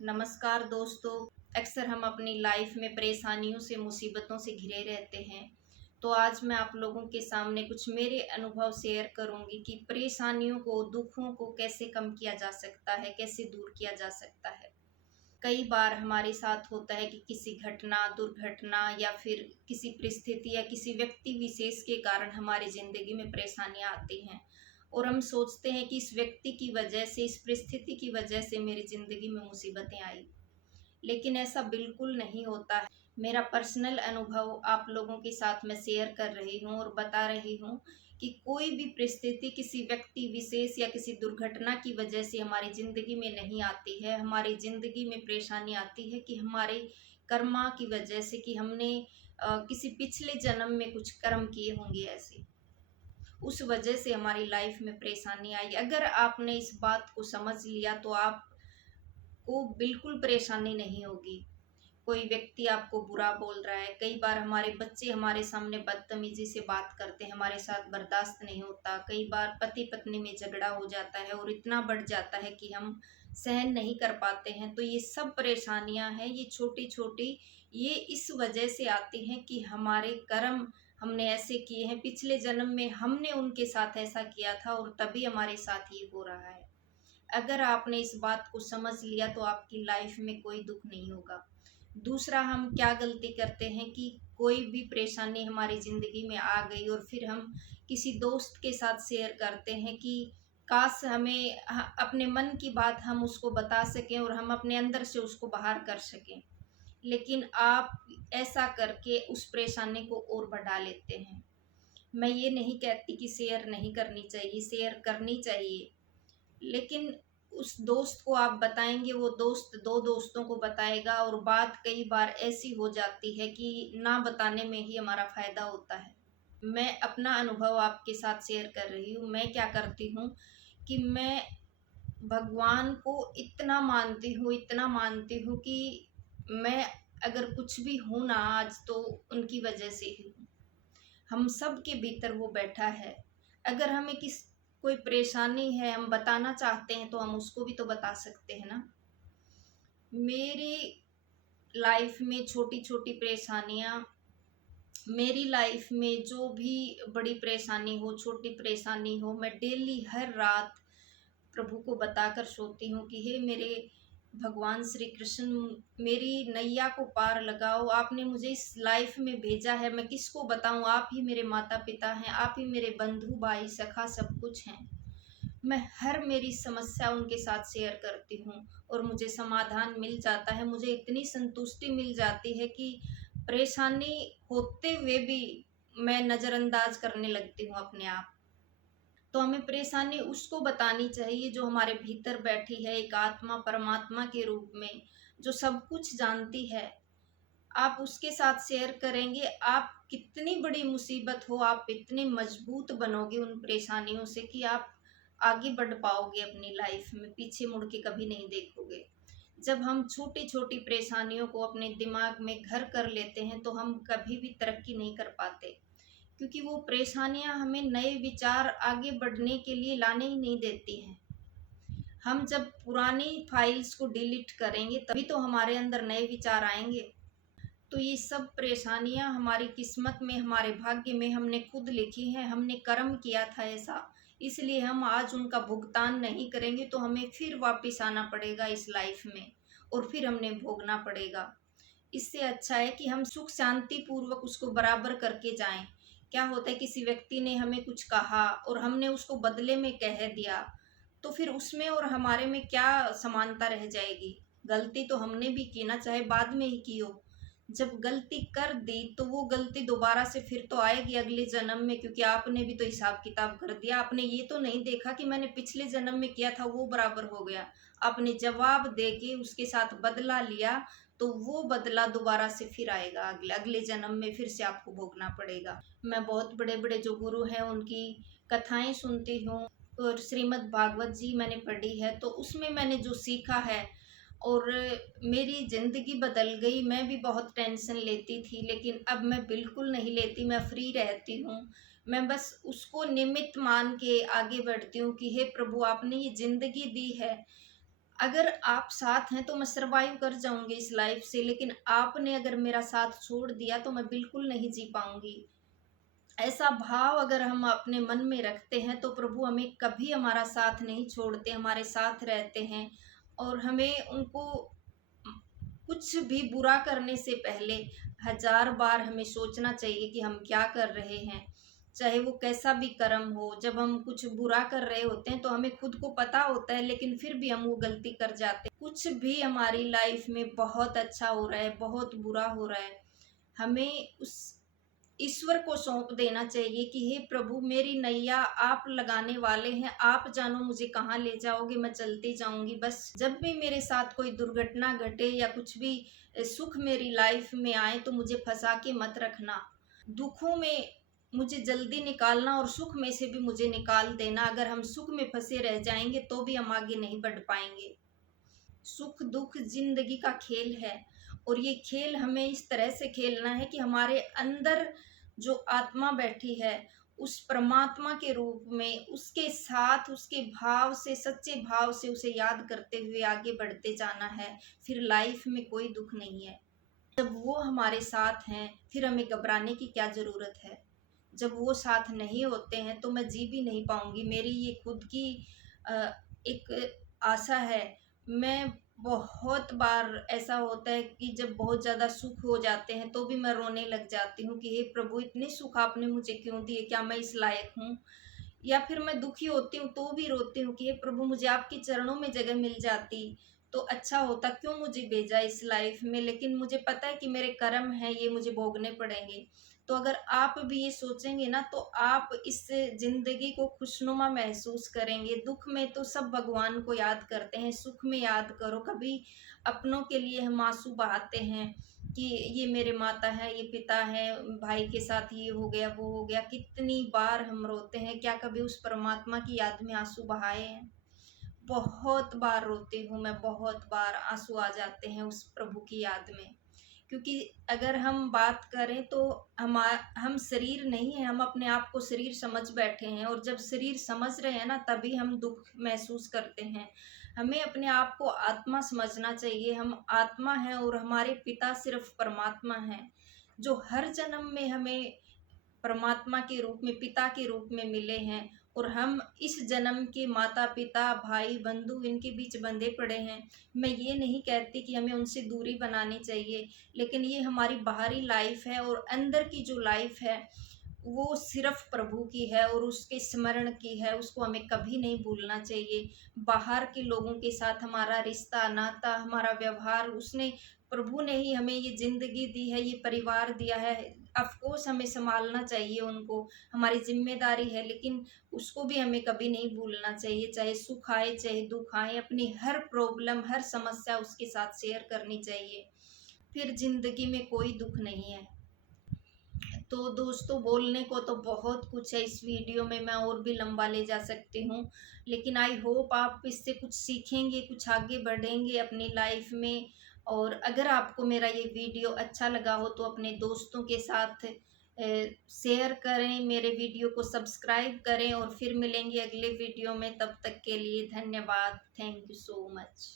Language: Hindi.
नमस्कार दोस्तों। अक्सर हम अपनी लाइफ में परेशानियों से मुसीबतों से घिरे रहते हैं। तो आज मैं आप लोगों के सामने कुछ मेरे अनुभव शेयर करूंगी कि परेशानियों को दुखों को कैसे कम किया जा सकता है, कैसे दूर किया जा सकता है। कई बार हमारे साथ होता है कि किसी घटना, दुर्घटना या फिर किसी परिस्थिति या किसी व्यक्ति विशेष के कारण हमारी ज़िंदगी में परेशानियाँ आती हैं और हम सोचते हैं कि इस व्यक्ति की वजह से, इस परिस्थिति की वजह से मेरी ज़िंदगी में मुसीबतें आई। लेकिन ऐसा बिल्कुल नहीं होता है। मेरा पर्सनल अनुभव आप लोगों के साथ मैं शेयर कर रही हूँ और बता रही हूँ कि कोई भी परिस्थिति किसी व्यक्ति विशेष या किसी दुर्घटना की वजह से हमारी ज़िंदगी में नहीं आती है। हमारी ज़िंदगी में परेशानी आती है कि हमारे कर्मा की वजह से, कि हमने किसी पिछले जन्म में कुछ कर्म किए होंगे ऐसे, उस वजह से हमारी लाइफ में परेशानी आई। अगर आपने इस बात को समझ लिया तो आपको बिल्कुल परेशानी नहीं होगी। कोई व्यक्ति आपको बुरा बोल रहा है, कई बार हमारे बच्चे हमारे सामने बदतमीजी से बात करते हैं, हमारे साथ बर्दाश्त नहीं होता। कई बार पति पत्नी में झगड़ा हो जाता है और इतना बढ़ जाता है कि हम सहन नहीं कर पाते हैं। तो ये सब परेशानियां हैं, ये छोटी छोटी, ये इस वजह से आती हैं कि हमारे कर्म हमने ऐसे किए हैं, पिछले जन्म में हमने उनके साथ ऐसा किया था और तभी हमारे साथ ये हो रहा है। अगर आपने इस बात को समझ लिया तो आपकी लाइफ में कोई दुख नहीं होगा। दूसरा, हम क्या गलती करते हैं कि कोई भी परेशानी हमारी ज़िंदगी में आ गई और फिर हम किसी दोस्त के साथ शेयर करते हैं कि काश हमें अपने मन की बात हम उसको बता सकें और हम अपने अंदर से उसको बाहर कर सकें। लेकिन आप ऐसा करके उस परेशानी को और बढ़ा लेते हैं। मैं ये नहीं कहती कि शेयर नहीं करनी चाहिए, शेयर करनी चाहिए। लेकिन उस दोस्त को आप बताएँगे, वो दोस्त 2 दोस्तों को बताएगा और बात कई बार ऐसी हो जाती है कि ना बताने में ही हमारा फ़ायदा होता है। मैं अपना अनुभव आपके साथ शेयर कर रही हूँ। मैं क्या करती हूँ कि मैं भगवान को इतना मानती हूँ कि मैं अगर कुछ भी हूँ ना आज, तो उनकी वजह से ही हूँ। हम सब के भीतर वो बैठा है। अगर हमें कोई परेशानी है, हम बताना चाहते हैं तो हम उसको भी तो बता सकते हैं ना। मेरी लाइफ में छोटी-छोटी परेशानियाँ, मेरी लाइफ में जो भी बड़ी परेशानी हो, छोटी परेशानी हो, मैं डेली हर रात प्रभु को बताकर सोती हूँ कि हे मेरे भगवान श्री कृष्ण, मेरी नैया को पार लगाओ। आपने मुझे इस लाइफ में भेजा है, मैं किसको बताऊँ? आप ही मेरे माता पिता हैं, आप ही मेरे बंधु भाई सखा सब कुछ हैं। मैं हर मेरी समस्या उनके साथ शेयर करती हूँ और मुझे समाधान मिल जाता है। मुझे इतनी संतुष्टि मिल जाती है कि परेशानी होते हुए भी मैं नज़रअंदाज करने लगती हूँ अपने आप। तो हमें परेशानी उसको बतानी चाहिए जो हमारे भीतर बैठी है, एक आत्मा परमात्मा के रूप में, जो सब कुछ जानती है। आप उसके साथ शेयर करेंगे, आप कितनी बड़ी मुसीबत हो, आप इतने मजबूत बनोगे उन परेशानियों से कि आप आगे बढ़ पाओगे अपनी लाइफ में, पीछे मुड़ के कभी नहीं देखोगे। जब हम छोटी-छोटी परेशानियों को अपने दिमाग में घर कर लेते हैं, तो हम कभी भी तरक्की नहीं कर पाते। क्योंकि वो परेशानियाँ हमें नए विचार आगे बढ़ने के लिए लाने ही नहीं देती हैं। हम जब पुरानी फाइल्स को डिलीट करेंगे तभी तो हमारे अंदर नए विचार आएँगे। तो ये सब परेशानियाँ हमारी किस्मत में, हमारे भाग्य में हमने खुद लिखी हैं, हमने कर्म किया था ऐसा। इसलिए हम आज उनका भुगतान नहीं करेंगे तो हमें फिर वापस आना पड़ेगा इस लाइफ में और फिर हमने भोगना पड़ेगा। इससे अच्छा है कि हम सुख शांति पूर्वक उसको बराबर करके जाएँ। क्या होता है, किसी व्यक्ति ने हमें कुछ कहा और हमने उसको बदले में कह दिया, तो फिर उसमें और हमारे में क्या समानता रह जाएगी? गलती तो हमने भी की ना, चाहे बाद में ही की हो। जब गलती कर दी तो वो गलती दोबारा से फिर तो आएगी अगले जन्म में, क्योंकि आपने भी तो हिसाब किताब कर दिया। आपने ये तो नहीं देखा कि मैंने पिछले जन्म में किया था वो बराबर हो गया। आपने जवाब दे के उसके साथ बदला लिया, तो वो बदला दोबारा से फिर आएगा, अगले अगले जन्म में फिर से आपको भोगना पड़ेगा। मैं बहुत बड़े बड़े जो गुरु हैं उनकी कथाएं सुनती हूँ और श्रीमद् भागवत जी मैंने पढ़ी है, तो उसमें मैंने जो सीखा है और मेरी ज़िंदगी बदल गई। मैं भी बहुत टेंशन लेती थी, लेकिन अब मैं बिल्कुल नहीं लेती, मैं फ्री रहती हूँ। मैं बस उसको निमित्त मान के आगे बढ़ती हूँ कि हे प्रभु, आपने ये ज़िंदगी दी है, अगर आप साथ हैं तो मैं सर्वाइव कर जाऊंगी इस लाइफ से, लेकिन आपने अगर मेरा साथ छोड़ दिया तो मैं बिल्कुल नहीं जी पाऊंगी। ऐसा भाव अगर हम अपने मन में रखते हैं तो प्रभु हमें कभी हमारा साथ नहीं छोड़ते, हमारे साथ रहते हैं। और हमें उनको कुछ भी बुरा करने से पहले हजार बार हमें सोचना चाहिए कि हम क्या कर रहे हैं, चाहे वो कैसा भी कर्म हो। जब हम कुछ बुरा कर रहे होते हैं तो हमें खुद को पता होता है, लेकिन फिर भी हम वो गलती कर जाते हैं। कुछ भी हमारी लाइफ में बहुत अच्छा हो रहा है, बहुत बुरा हो रहा है, हमें उस ईश्वर को सौंप देना चाहिए कि हे प्रभु, मेरी नैया आप लगाने वाले हैं, आप जानो मुझे कहाँ ले जाओगे, मैं चलती जाऊंगी। बस जब भी मेरे साथ कोई दुर्घटना घटे या कुछ भी सुख मेरी लाइफ में आए तो मुझे फंसा के मत रखना। दुखों में मुझे जल्दी निकालना और सुख में से भी मुझे निकाल देना। अगर हम सुख में फंसे रह जाएंगे तो भी हम आगे नहीं बढ़ पाएंगे। सुख दुख जिंदगी का खेल है, और ये खेल हमें इस तरह से खेलना है कि हमारे अंदर जो आत्मा बैठी है उस परमात्मा के रूप में उसके साथ उसके भाव से, सच्चे भाव से उसे याद करते हुए आगे बढ़ते जाना है। फिर लाइफ में कोई दुख नहीं है। जब वो हमारे साथ हैं फिर हमें घबराने की क्या ज़रूरत है। जब वो साथ नहीं होते हैं तो मैं जी भी नहीं पाऊंगी। मेरी ये खुद की अ, एक आशा है। मैं बहुत बार ऐसा होता है कि जब बहुत ज़्यादा सुख हो जाते हैं तो भी मैं रोने लग जाती हूँ कि हे प्रभु, इतने सुख आपने मुझे क्यों दिए, क्या मैं इस लायक हूँ। या फिर मैं दुखी होती हूँ तो भी रोती हूँ कि हे प्रभु, मुझे आपके चरणों में जगह मिल जाती तो अच्छा होता, क्यों मुझे भेजा इस लाइफ में। लेकिन मुझे पता है कि मेरे कर्म हैं, ये मुझे भोगने पड़ेंगे। तो अगर आप भी ये सोचेंगे ना तो आप इस जिंदगी को खुशनुमा महसूस करेंगे। दुख में तो सब भगवान को याद करते हैं, सुख में याद करो। कभी अपनों के लिए हम आंसू बहाते हैं कि ये मेरे माता है, ये पिता है, भाई के साथ ये हो गया वो हो गया, कितनी बार हम रोते हैं। क्या कभी उस परमात्मा की याद में आंसू बहाए हैं? बहुत बार रोती हूँ मैं, बहुत बार आंसू आ जाते हैं उस प्रभु की याद में। क्योंकि अगर हम बात करें तो हम शरीर नहीं है, हम अपने आप को शरीर समझ बैठे हैं, और जब शरीर समझ रहे हैं ना तभी हम दुख महसूस करते हैं। हमें अपने आप को आत्मा समझना चाहिए। हम आत्मा हैं और हमारे पिता सिर्फ परमात्मा हैं, जो हर जन्म में हमें परमात्मा के रूप में, पिता के रूप में मिले हैं। और हम इस जन्म के माता पिता भाई बंधु इनके बीच बंधे पड़े हैं। मैं ये नहीं कहती कि हमें उनसे दूरी बनानी चाहिए, लेकिन ये हमारी बाहरी लाइफ है और अंदर की जो लाइफ है वो सिर्फ प्रभु की है और उसके स्मरण की है, उसको हमें कभी नहीं भूलना चाहिए। बाहर के लोगों के साथ हमारा रिश्ता नाता, हमारा व्यवहार, उसने प्रभु ने ही हमें ये जिंदगी दी है, ये परिवार दिया है। अफकोर्स हमें संभालना चाहिए उनको, हमारी जिम्मेदारी है, लेकिन उसको भी हमें कभी नहीं भूलना चाहिए। चाहे सुख आए चाहे दुख आए, अपनी हर प्रॉब्लम हर समस्या उसके साथ शेयर करनी चाहिए। फिर जिंदगी में कोई दुख नहीं है। तो दोस्तों, बोलने को तो बहुत कुछ है, इस वीडियो में मैं और भी लंबा ले जा सकती हूँ, लेकिन आई होप आप इससे कुछ सीखेंगे, कुछ आगे बढ़ेंगे अपनी लाइफ में। और अगर आपको मेरा ये वीडियो अच्छा लगा हो तो अपने दोस्तों के साथ शेयर करें, मेरे वीडियो को सब्सक्राइब करें, और फिर मिलेंगे अगले वीडियो में। तब तक के लिए धन्यवाद। Thank you so much.